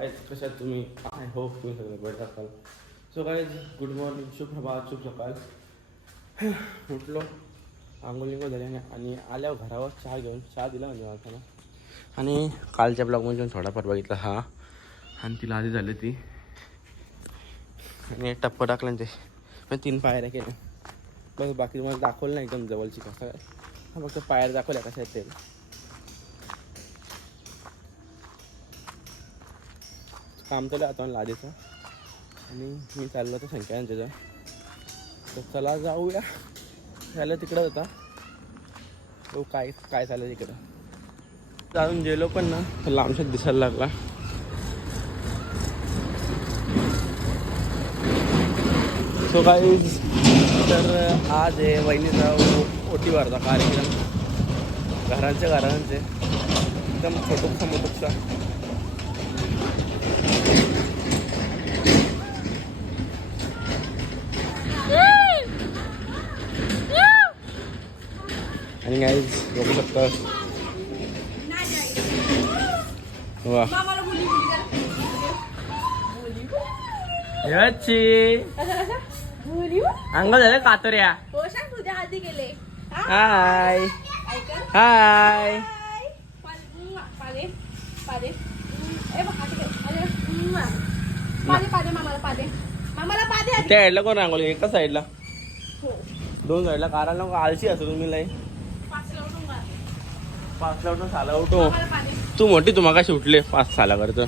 आहेत कशा तुम्ही? आय होप तुम्ही सगळे बरे असाल. सो काय गुड मॉर्निंग शुभ प्रभात शुभ सकाळ उठलो आंघोळिंगो झाल्याने आणि आल्यावर घरावर चहा घेऊन चहा दिला म्हणजे माणसाला आणि कालच्या ब्लॉगमध्ये थोडाफार बघितला हा. आणि तिला आधी झाली ती. आणि टप्प टाकलं ते मग तीन पायऱ्या केल्या. बस बाकी तुम्हाला दाखवलं नाही एकदम जवळची कसं काय. फक्त पायऱ्या दाखवल्या कशा आहेत ते. काम चालू आहे आता लादेचं आणि मी चाललो होतो संख्या तर चला जाऊया. झालं तिकडं होता तो काय काय चाललं तिकडं. जाऊन गेलो पण ना तर लांबशात दिसायला लागला. सो काही तर आज आहे वहिनीचा ओटी भरता कार्यक्रम. घरांच्या घरांचे. एकदम फोटोचा मोठूकसा आणि काय? बघू शकता. वा. अंग झालं कातोऱ्या. हाय. हाय. त्या साईडला कोण रांगोली एका साईडला. दोन साईडला. कारण आलशी असं तुम्ही लाई. उठून साला उठो तू मोठी तू मागाशी उठले पाच साला करतो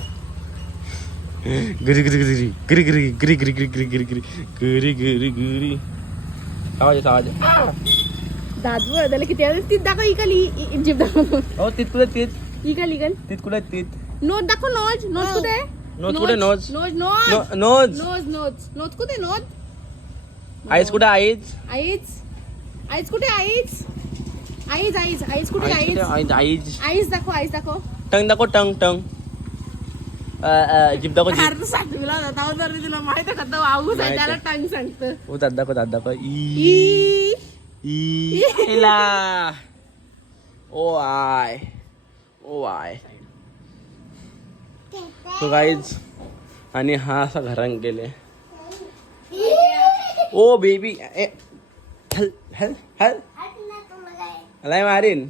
गिरी गिरी गिरी गिरी गिरी गिरी गिरी गिरी गिरी गिरी गिरी गिरी गिरी आवाज येतो आवाज. दादू त्याला किती वेळेस तीच दाखव इकल जिप दाखव हो तीत कुठे तीत इकल इकल तीत कुठे तीत नोट दाखव नोज नोज कुठे नोज कुठे nose nose nose nose- nose nose nose nose कुठे नोज आईस कुठे आईच आईच आईच कुठे आईच आईज आईज आईज कुठे आईज आईज? Eyes eyes. दाखव आईज दाखव. टंग दाखव टंग टंग. जीप दाखव जीप. अर्थ सांग तुला दादा जर मी तुला माहीत आहे का तो आऊस त्याला टंग सांगतो. ओ दादा दाखव दादा दाखव. ई. ई. इला ओ आय. ओ आय. तो गाईज आणि हा असा घरांक गेले. ओ बेबी हॅल हॅल हॅल. लय मारीन.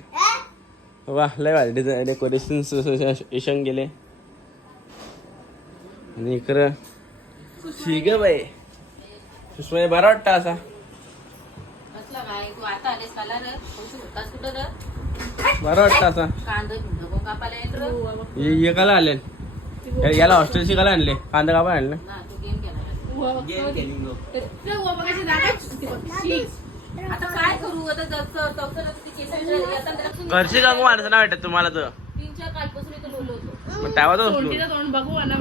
वा लय भारी डिझाईन डेकोरेशन इशन गेले. आणि इकडं ठीक बाई. सुषमा बरा वाटतं असा. बरं वाटतं असा. एकाला आले याला हॉस्टेल शिकायला आणले. कांदा कापा आणले. आता काय करू? आता जसं तसं घरचे काकू माणसं नाही वाटत तुम्हाला तर. तीन चार कालपासून इथं बोललो होतो. मग तेव्हा तो तोंडीचं तोंड बघू याला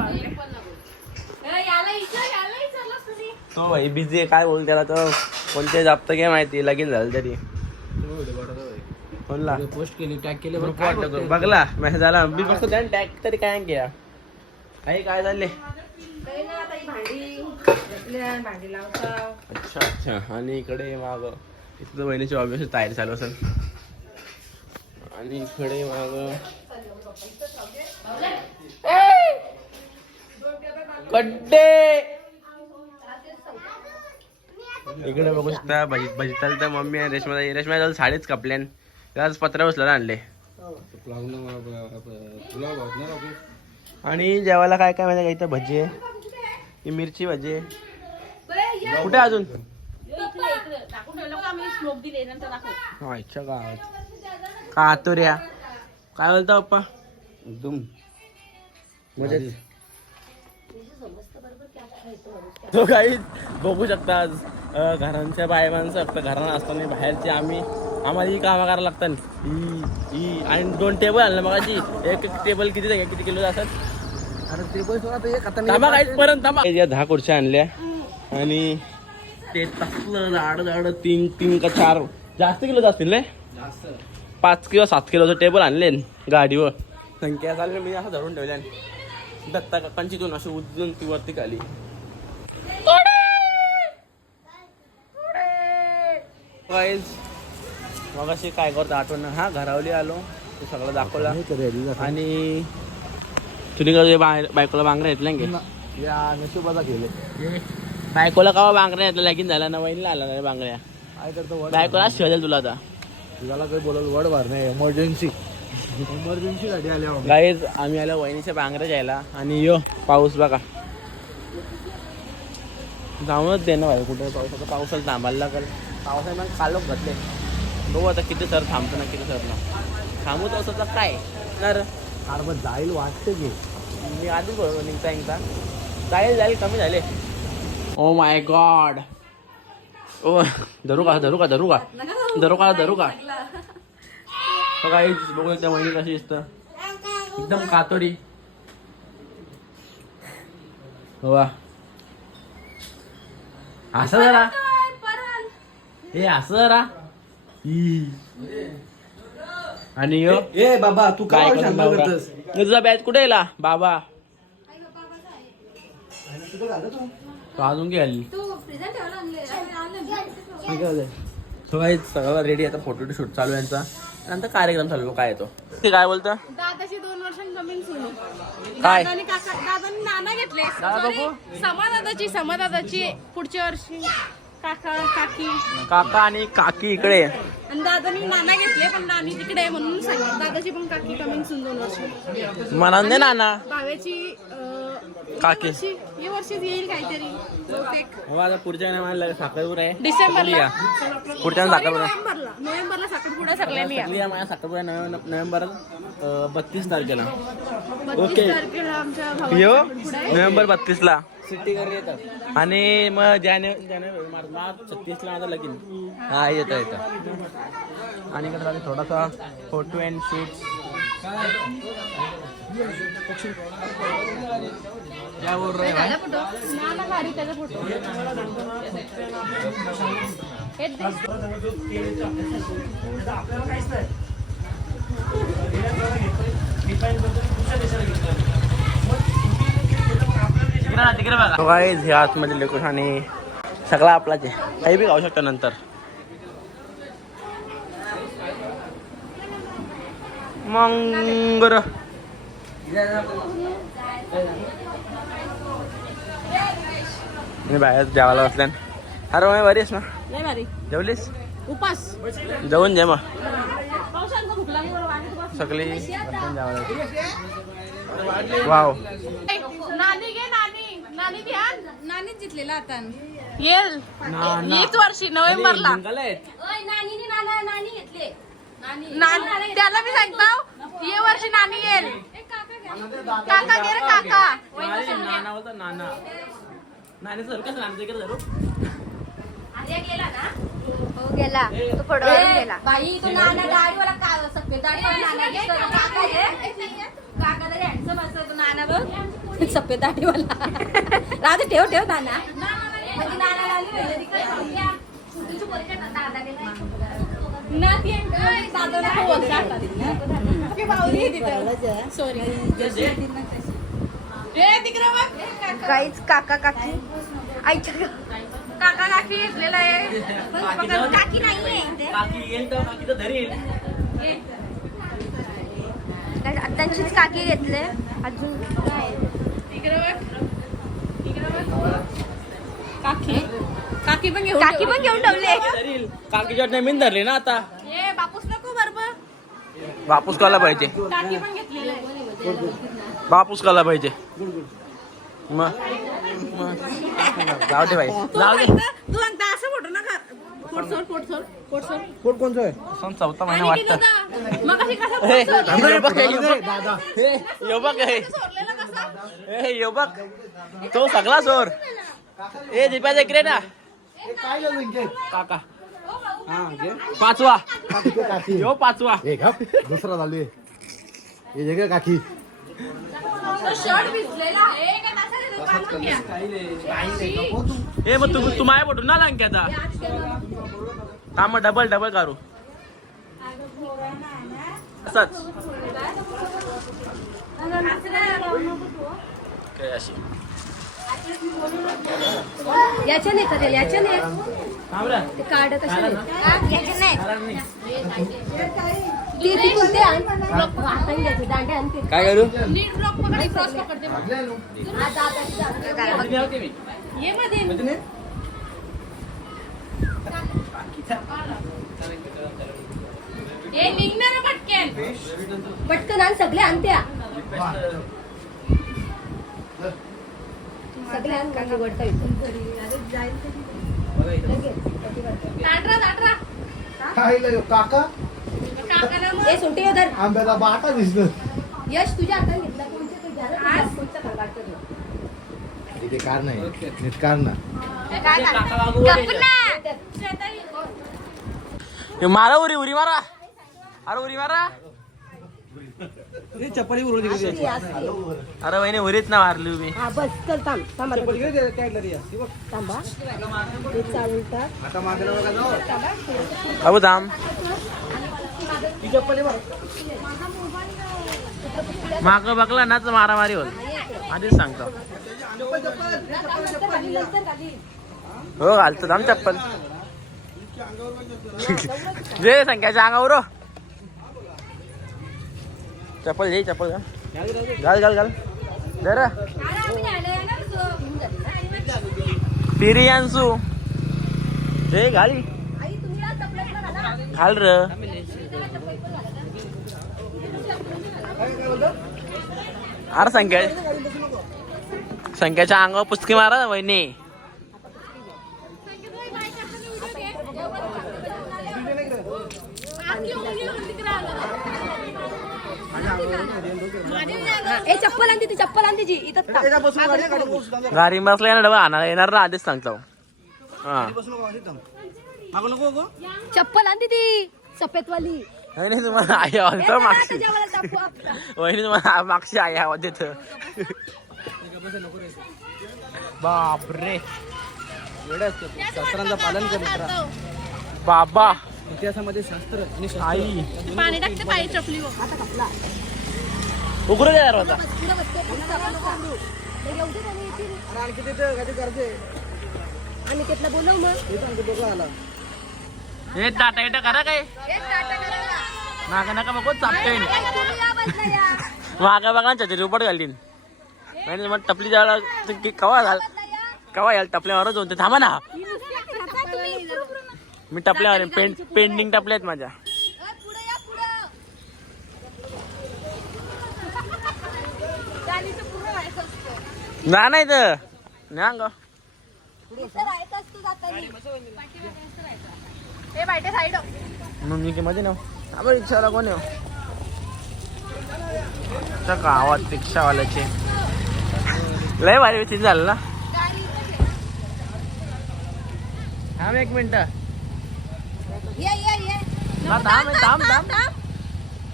याला तुम्ही. तो भाई बिझी आहे काय बोल त्याला तर? कोणते जापत काय माहिती लगीन झालं तरी. कोणला पोस्ट केली टॅग केले बघला मेसेज आला. मी फक्त त्याने टॅग तरी काय केला आई काय झाले काही ना आता ही भांडी घेतल्या, भांडी लावता. अच्छा अच्छा. आणि इकडे माग. इथं बहिणीची ऑब्विस तयारी चालू असेल. आणि इकडे माग. कड्डे इकडे बघू शकता भाजी भाजी तर मम्मी आणि रेशमा रेशमा जाऊन साडीच कापल्यान. त्याच पत्रा बसला आणले. आणि जेवायला काय काय माहिती का इथं? भजी आहे. ही मिरची भजी आहे. कुठे अजून? टाकून ठेवलं का आम्ही स्मोक दिले नंतर दाखव. आईच्या गावात कातोऱ्या काय बोलता पप्पा? एकदम. मजेत. तो काही बघू शकता आज अं, घरांच्या बाय माणसं फक्त घरानं असताना बाहेरचे आम्ही आम्हाला ही कामं करायला लागतात. ही ही आणि दोन टेबल आणलं मगाशी एक एक टेबल किती जागा किती किलो असतात अरे ते पैसे आता एक आता थांबा काहीच पर्यंत थांबा. या दहा खुर्च्या आणल्या. आणि ते तसलं झाड झाड तीन तीन का चार. जास्त किलो असतील पाच किंवा सात किलोचं टेबल आणले गाडीवर. संख्या चालले मी असं धरून ठेवल्या दत्ता काकांची दोन अशी उजून ती वरती खाली. मग अशी काय करतो आठवण हा घरावली आलो. ते सगळं दाखवलं. आणि तुम्ही कधी बायकोला बांगड्या घेतल्या गे या नशिबाचा खेळ बायकोला कवा बांगड्या घेतल्या लगीन झाला ना वहिनीला आला ना रे बांगड्या. काय करतो वड बायकोला शोधेल तुला आता. तुला काही बोलाल वड भर नाही एमर्जन्सी एमर्जन्सी गाडी आल्या. गाईज आम्ही आलो वहिनीच्या बांगड्या घ्यायला आणि यो पाऊस बघा. जाऊनच दे ना भाई कुठे पाऊस आता पावसाला थांबायला लागेल. पावसाने मग कालोख घातले. बघू आता किती सर थांबतो ना किती सर ना थांबू तसं तर काय? तर अरे मग जाईल वाटतं की. मी आधीच बोलतो निघता निघता जाईल जाईल कमी झाले. ओ माय गॉड ओ धरू का धरू का धरू का धरू का धरू का तो काही बघू एकदा वहिनी कशी दिसतं एकदम कातोडी वा असं जरा हे असं जरा. आणि यो ए बाबा तू काय? करतोस तुझा बॅच कुठे गेला बाबा तू अजून घे आली. सो काही सगळं रेडी आता फोटो शूट चालू आहे यांचा. नंतर कार्यक्रम चालू. काय येतो ते? काय बोलतं? दादाची दोन सुरू काय? दादानी काका दादानी नाना घेतले. दादा Sorry, पुढच्या वर्षी काका काकी. काका आणि काकी इकडे. आणि दादानी नाना घेतले पण नानी तिकडे आहे म्हणून सांगितलं. दादाची पण काकी कमी सुन दोन वर्ष मला दे ना ना भाव्याची अं, काकी. वर्षीच येईल काहीतरी. हो आता पुढच्या महिन्याला साखरपूर आहे. डिसेंबरला. या. पुढच्या Sorry, साखरपूर नोव्हेंबरला नोव्हेंबरला साखरपुडा सगळ्यांनी या. या माझ्या साखरपूर आहे नोव्हेंबर बत्तीस तारखेला. ओके. यो नोव्हेंबर बत्तीस ला सिटी घरी येतात. आणि मग जानेवारी जानेवारी मार्च मार्च छत्तीस ला माझं लगीन. हा येतं येतं. आणि थोडासा फोटो अँड शूट झाला फोटो. नाना भारी त्याचा फोटो. हेच दे. तो काय हे आतमध्ये लेकूस आणि सगळा आपलाच आहे. काही बी खाऊ शकतो नंतर. मंगर. मी बाहेर जेवायला बसल्यान अरे मग बरी आहेस ना? जेवलीस? उपास. जेवून जे मग. सगळी वाव. नानी घे नानी. नानी घ्या नानीच जितलेला आता. येईल हीच वर्षी नोव्हेंबरला. नानी त्याला मी सांगतो ये वर्षी नानी येईल काका घे रे काका. नाना होता नाना. नानी सर कसं नाना तिकडे धरू हो गेला. तो फोटोवरून गेला. बाई तू नाना दाढीवाला का सफेद दाढीवाला नाना. तर काका घे. काका तरी handsome असतो तू नाना बघ. सफेद दाढीवाला. राहू दे ठेव ठेव नाना. म्हणजे नाना लावली म्हणजे तिकडे ना दादा गेला. काहीच काका काकी. आईच्या काका काकी घेतलेला आहे. काकी नाहीये. इथे. काकी काय घेतले. अजून बघ. काकी. काकी पण घेऊन काकी पण घेऊन ठेवले. धरील काकीच्या नवीन धरले ना आता. ये बापूस नको बरोबर. वापूस काला पाहिजे. काकी पण घेतलेलं आहे. वापूस काला पाहिजे. मग? मग. जाऊ दे भाई तू जाऊ दे. तू सांगता असं फोटो नका. सोड सोड सोड. कोण कोणचं आहे? सण चौथा महिना आणि वाटतं. दादा मग कशी कसा हे? हे बघ, हे बघ. हे, बघ हे. सोडलेला कसा? हे बघ. तो सगळा सोर ए दीपा इकडे ना? काका. हा. पाचवा. यो पाचवा. हे दुसरा चालू आहे. हे जे काय काकी. ए मग तू तू माझ्या पटून ना लांग आता? काम डबल डबल करू असंच. काय अशी? याच्या नाही करेल याच्या नाही. ते कार्ड आण. आण ते. काय करू? नीट ब्लॉक पकडते क्रॉस पकडते आता, आता, आता. ये मध्ये ए निघणार पटकन पटकन आण सगळे आण काकी? आंब्याला बाटा यश तुझ्या हाताने घेतला कोणते कार नाही. नीट कार ना. मारा उरी उरी मारा. अरे उरी मारा. चप्पली असली, असली. अरे वहिनी उरीच ना मारली मी हा बस चल थांब थांब आता. थांबा. हे चालून टाक अबू दाम माग बघला ना तर मारामारी होत आधीच सांगतो. हो घालतो दाम चप्पल. जे संख्याच्या अंगावर हो. चप्पल घे चप्पल घाल घाल घाल. घाल पिरियांसू हे घाली. आई तुम्ही आज चपलातला घाला. घाल र. अरे संख्या संख्याच्या अंगावर पुस्तकी मारा वहिनी. ए चप्पल आणते ती चप्पल आणते जी इथं थांब. गाडी बसला ना डबा. आणायला येणार ना आधीच सांगतो. हा. चप्पल आणते ती सफेदवाली. वहिनी तुम्हाला आई आवाज. वहिनी तुम्हाला मागची आई आवाज देत बापरे. शास्त्रांचं पालन कर बाबा. इतिहासामध्ये शास्त्र आणि आई. पाणी टाकते उघडू द्या दरवाजा पुढं बसते, आणखी करते आणि त्यातला बोलव मग हे सांगतो बघा आला हे टाटा इटा करा काय? नाका नका मग चापते मागा बघा छत्री रुपट घालीन म्हणजे मग टपली जायला की कवा घाल कवा याल टपल्यावरच होते थांबा ना. मी टपल्यावर पेंट पेंडिंग टपल्या आहेत माझ्या. ना नाही तर ना ग ए बायटे साईड मग मी की मध्ये ना आम्हाला रिक्षावाला कोण आहे त्या गावात रिक्षावाल्याचे लय भारी व्यवस्थित झालं ना थांब एक मिनिट थांब थांब थांब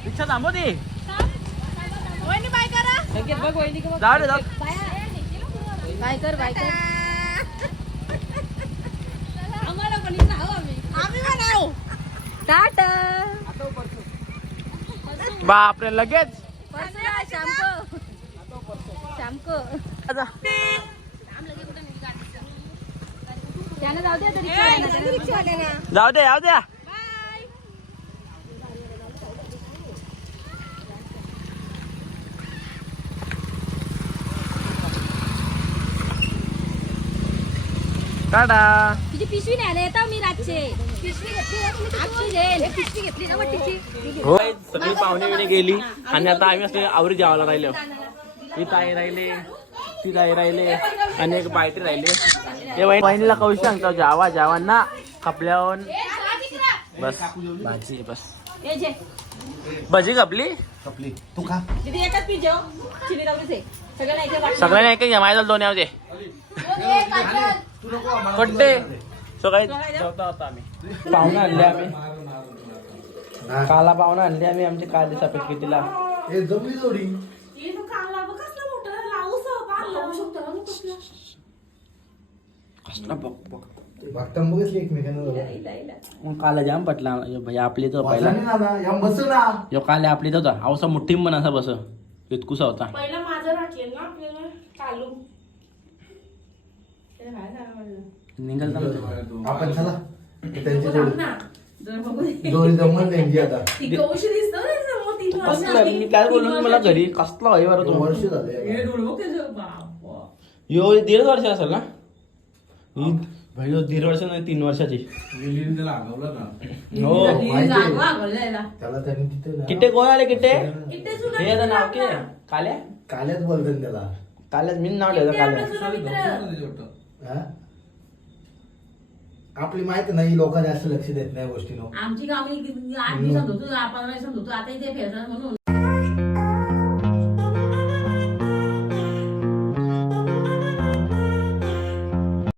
रिक्षा थांबव करा जाऊ दे जाऊ बाय कर बाय कर आम्हाला पण नाव आम्ही. आम्ही म्हणाव टाटा. बापरे लगेच? शामको शामको. त्यानं जाऊ दे आता रिक्षावाल्याला. रिक्षावाल्याला. जाऊ दे जाऊ द्या. टाटा तुझी पिशवी न्यायला येतो मी रातचे पिशवी घेतली. पिशवी घेतली ना हो सगळी पाहुणे बिणे गेली आणि आता आम्ही असले आवरी जेवायला राहिलो ही ताई राहिले ती ताई राहिले आणि एक बायटी राहिले ते वहिनीला कौश सांगतो जावा जावा ना कपल्यावर बस भाजी बस ए जे भाजी कपली कपली तू खा दीदी एकच पीस जेव चिनी लावलीच आहे सगळ्यांना एक. सगळ्यांना एक माझ्या दोन यावते जेवता होता आम्ही पाहुणे आणले आम्ही. काला पाहुणे आणले आम्ही. आमची काली सफेद कितीला? हे जमली जोडी. ते बागताना बघितली एकमेकांना मग काला जाम पटला. भैया आपली तो पहिला. या बस ना. यो काले आपली होता. अवसा मुठ्ठी पण असा बस. इतकुसा होता. पहिलं माझं ना आपल्याला? चालू ते काय झालं म्हणलं निघाल आपण चला. हे त्यांची जोडी. त्यांची आता. कसला? मी काय बोललो मला घरी? कसला आहे बरं दोन तो वर्ष झाले हे. यो दीड वर्ष असेल ना? भाई ह्यो दीड वर्ष नाही तीन वर्षाची. हो. त्याला त्यांनी तिथे किट्टे कोण आले किट्टे? हे नाव काय? काल्या? काल्याच बोलतात त्याला. काल्याच मी नाव ठेवलं आपला काल्या? आपली माहिती नाही लोक जास्त लक्ष देत नाही गोष्टीनं आमची गावी आठ दिवसात होतो पंधरा दिवसात होतो आता इथे फेरतात म्हणून